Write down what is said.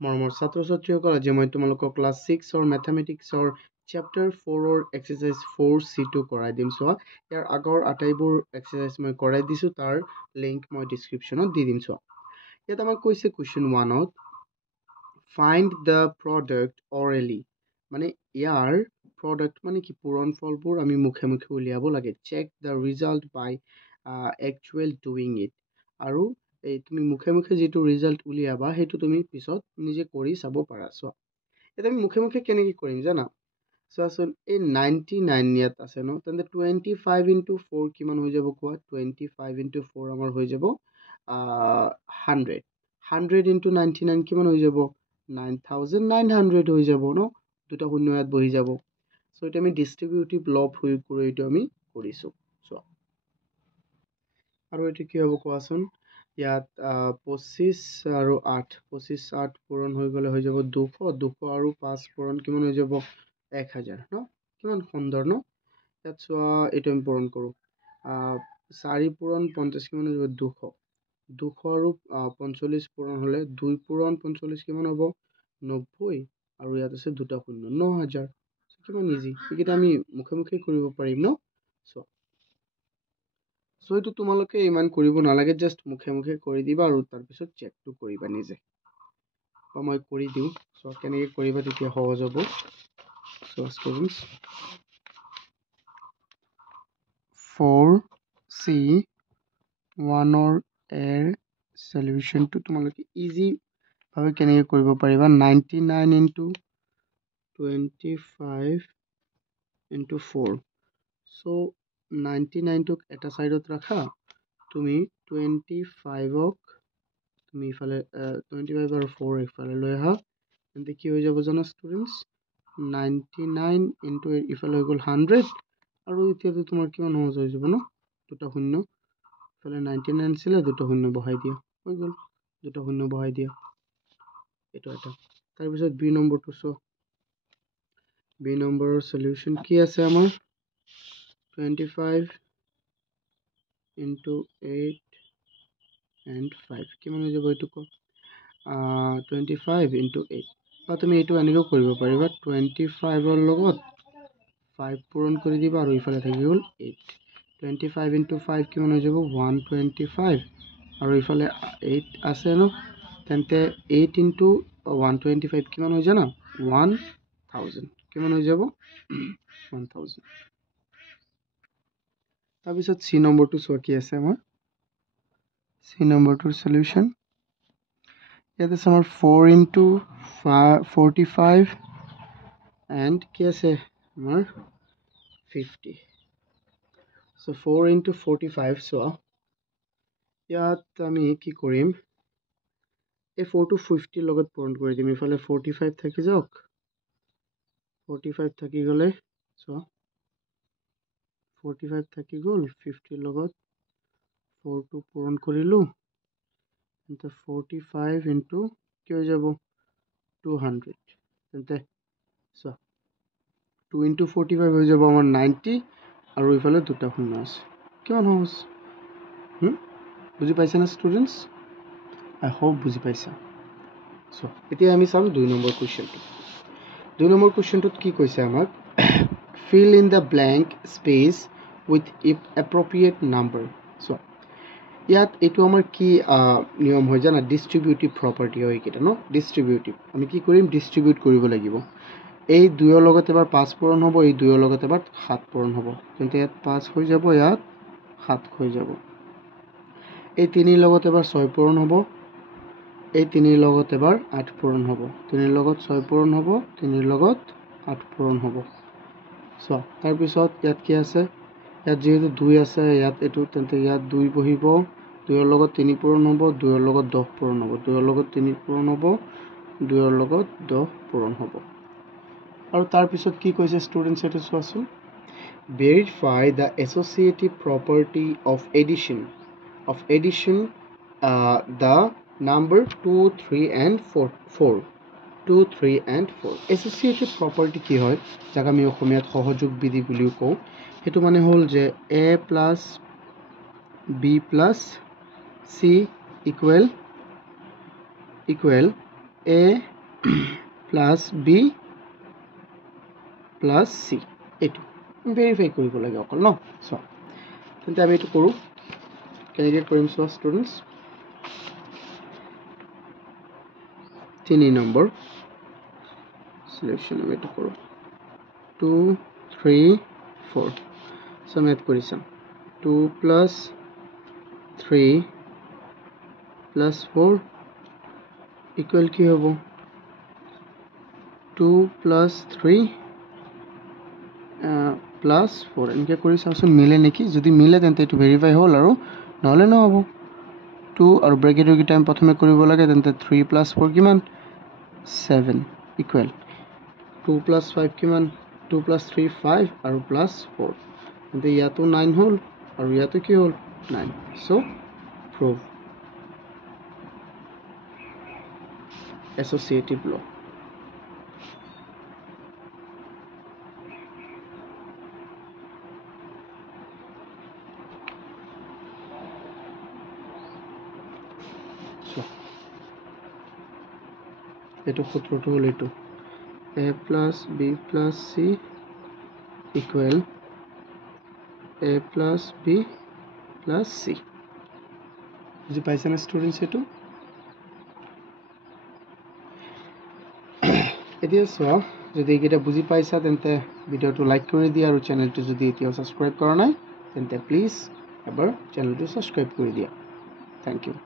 মৰমৰ ছাত্ৰ ছাত্ৰীসকল আজি মই তোমালোকক ক্লাছ 6 মেথামেটিক্সৰ চেপ্টাৰ 4 এক্সাৰচাইজ 4C2 কৰাই দিম। চোৱা ইয়াৰ আগৰ আটাইবোৰ এক্সাৰচাইজ মই কৰাই দিছোঁ, তাৰ লিংক মই ডিছক্ৰিপশ্যনত দি দিম। চোৱা ইয়াত আমাক কৈছে কুৱেশ্যন 1ত ফাইণ্ড দ্য প্ৰডাক্ট অৰেলি, মানে ইয়াৰ প্ৰডাক্ট মানে কি পূৰণ ফলবোৰ আমি মুখে মুখে উলিয়াব লাগে। Check the result by actually doing it, আৰু এই তুমি মুখে মুখে যিটো ৰিজাল্ট উলিয়াবা সেইটো তুমি পিছত নিজে কৰি চাব পাৰা। চোৱা এতিয়া আমি মুখে মুখে কেনেকৈ কৰিম জানা, চোৱাচোন এই 99 ইয়াত আছে ন, তেন্তে 25 × 4 কিমান হৈ যাব কোৱা? 25 × 4 আমাৰ হৈ যাব 100। 100 × 99 কিমান হৈ যাব? 9900 হৈ যাব ন, দুটা শূন্য ইয়াত বহি যাব। চ' এতিয়া আমি ডিষ্ট্ৰিবিউটিভ ল প্ৰয়োগ কৰি এইটো আমি কৰিছোঁ। চোৱা আৰু এইটো কি হ'ব কোৱাচোন, ইয়াত 25 আৰু 8, 25 8 পূৰণ হৈ গ'লে হৈ যাব 200, 200 আৰু 5 পূৰণ কিমান হৈ যাব? 1000 ন, কিমান সুন্দৰ ন। ইয়াত চোৱা এইটো আমি পূৰণ কৰোঁ, 4 পূৰণ 50 কিমান হৈ যাব? 200, 200 আৰু 45 পূৰণ হ'লে 2 পূৰণ 45 কিমান হ'ব? 90, আৰু ইয়াত আছে দুটা শূন্য, 9000। কিমান ইজি, এইকেইটা আমি মুখে মুখে কৰিব পাৰিম ন। চ' এইটো তোমালোকে ইমান কৰিব নালাগে, জাষ্ট মুখে মুখে কৰি দিবা আৰু তাৰপিছত চেকটো কৰিবা নিজে, বা মই কৰি দিওঁ। চ' কেনেকৈ কৰিবা তেতিয়া সহজ হ'ব। চ' ষ্টুডেণ্টছ 4C1 এৰ সলিউশ্যনটো তোমালোকে ইজিভাৱে কেনেকৈ কৰিব পাৰিবা, 99 × 25 × 4। চ' 99টোক এটা ছাইডত ৰাখা, তুমি 25ক তুমি ইফালে 25 আৰু 4 ইফালে লৈ আহা, তেন্তে কি হৈ যাব জানা ষ্টুডেণ্টছ? 99 × ইফালে হৈ গ'ল 100, আৰু এতিয়াতো তোমাৰ কিমান সহজ হৈ যাব ন, দুটা শূন্য ইফালে 99 আছিলে, দুটা শূন্য বহাই দিয়া, হৈ গ'ল, দুটা শূন্য বহাই দিয়া, এইটো এটা। তাৰপিছত বি নম্বৰটো চোৱা, বি নম্বৰৰ সলিউশ্যন কি আছে আমাৰ? 25 × 8 and 5 কিমান হৈ যাব এইটো কোৱা? 25 × 8, বা তুমি এইটো এনেকৈও কৰিব পাৰিবা, 25ৰ লগত 5 পূৰণ কৰি দিবা আৰু ইফালে থাকি গ'ল 8। 25 × 5 কিমান হৈ যাব? 125, আৰু ইফালে 8 আছে ন, তেন্তে 8 × 125 কিমান হৈ জানা? 1000, কিমান হৈ যাব? 1000। তাৰপিছত চি নম্বৰটো চোৱা কি আছে আমাৰ, চি নম্বৰটোৰ সলিউশ্যন ইয়াত আছে আমাৰ 4 × 45 and কি আছে আমাৰ 50। চ' 4 × 45 চোৱা, ইয়াত আমি কি কৰিম, এই 4টো 50ৰ লগত পূৰণ কৰি দিম, ইফালে 45 থাকি যাওক, 45 থাকি গ'লে চোৱা 45 থাকি গ'ল, 50ৰ লগত 4টো পূৰণ কৰিলোঁ, তেন্তে 45 × কি হৈ যাব? 200, তেন্তে চোৱা 2 × 45 হৈ যাব আমাৰ 90, আৰু ইফালে দুটা শূন্য আছে, কিমান সহজ। বুজি পাইছা না ষ্টুডেণ্টছ? আই হোপ বুজি পাইছা। চ' এতিয়া আমি চাম 2 নম্বৰ কুৱেশ্যনটো। 2 নম্বৰ কুৱেশ্যনটোত কি কৈছে আমাক, fill in the blank space with appropriate number। চ' ইয়াত এইটো আমাৰ কি নিয়ম হয় জানা, ডিষ্ট্ৰিবিউটিভ প্ৰপাৰ্টি হয় এইকেইটা ন, ডিষ্ট্ৰিবিউটিভ। আমি কি কৰিম, ডিষ্ট্ৰিবিউট কৰিব লাগিব। এই 2ৰ লগত এবাৰ 5 পূৰণ হ'ব, এই 2ৰ লগত এবাৰ 7 পূৰণ হ'ব, তেন্তে ইয়াত 5 হৈ যাব, ইয়াত 7 হৈ যাব। এই 3ৰ লগত এবাৰ 6 পূৰণ হ'ব, এই 3ৰ লগত এবাৰ 8 পূৰণ হ'ব, 3ৰ লগত 6 পূৰণ হ'ব, 3ৰ লগত 8 পূৰণ হ'ব। চোৱা তাৰপিছত ইয়াত কি আছে, ইয়াত যিহেতু 2 আছে, ইয়াত এইটো, তেন্তে ইয়াত 2 বহিব, 2ৰ লগত 3 পূৰণ হ'ব, 2ৰ লগত 10 পূৰণ হ'ব, 2ৰ লগত 3 পূৰণ হ'ব, 2ৰ লগত 10 পূৰণ হ'ব। আৰু তাৰপিছত কি কৈছে ষ্টুডেণ্টছ, এইটো চোৱাচোন, verify the associative property of addition the number 2, 3 and 4। 2, 3 and 4 associative property কি হয়, যাক আমি অসমীয়াত সহযোগ বিধি বুলিও কওঁ। সেইটো মানে হ'ল যে A + B + C = a plus b plus c এইটো ভেৰিফাই কৰিব লাগে অকল ন সো তেন্তে আমি এইটো কৰো কেনেকৈ কৰিম সো ষ্টুডেন্টস 3 নম্বৰ selection আমি এইটো কৰো 2 3 4 সো আমি কৰি চাম 2 plus 3 plus 4 equal কি হ'ব 2 plus 3 plus 4 এনেকৈ কৰি চাওঁচোন মিলে নেকি যদি মিলে তেন্তে এইটো ভেৰিফাই হ'ল আৰু নহ'লে নহ'ব 2 আৰু ব্ৰেকেটৰ কি টাইম প্ৰথমে কৰিব লাগে তেন্তে 3 plus 4 কিমান 7 equal 2 plus 5 কিমান 2 plus 3 5 আৰু plus 4 তেন্তে ইয়াতো 9 হ'ল আৰু ইয়াতো কি হ'ল 9 so prove associative law এইটো সূত্ৰটো হ'ল এইটো a plus b plus c equal a plus b plus c বুজি পাইছে না ষ্টুডেন্টস এইটো এতিয়া চোৱা যদি এইকেইটা বুজি পাইছা তেন্তে ভিডিঅ'টো লাইক কৰি দিয়া আৰু চেনেলটো যদি এতিয়াও ছাবস্ক্ৰাইব কৰা নাই তেন্তে প্লিজ এবাৰ চেনেলটো ছাবস্ক্ৰাইব কৰি দিয়া থ্যাংক ইউ